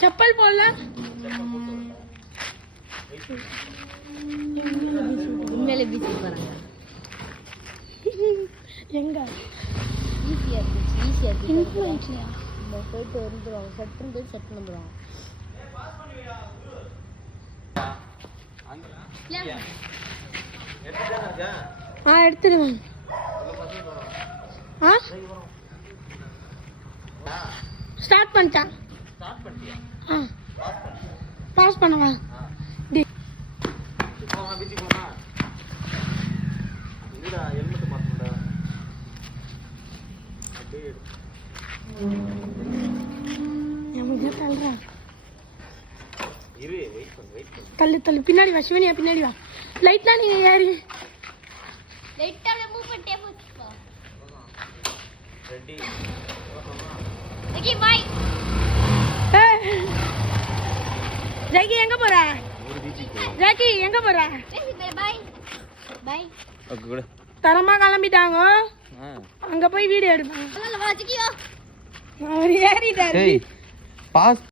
செப்பல் போடல. உண்மையிலே பீச் போறாங்க. எங்க ஈஸியா இருக்கு. இன்ஃப்ளூயன்ஸ்லையா? நம்ம போயிட்டு வந்துடும். சட்டுன்னு போய் சட்டு வந்துடும். எடுத்துடுவேன். ஸ்டார்ட் பண்ணிட்டேன். பாஸ் பண்ணவா? தள்ளு தள்ளு, பின்னாடி வா சிவனியா, பின்னாடி வா. லைட்லாம் நீங்க ஏறி மூவ் பண்ணிட்டே போச்சுப்பா. Ready by. ஜாக்கி எங்க போற? ஜாக்கி எங்க போற? By by. ஓகே கூட தரமா கிளம்பிட்டாங்க. அங்க போய் வீடியோ எடுப்பாங்க. வா ஜிக்கியோ. அவர் ஏறிட்டாரு. பாஸ்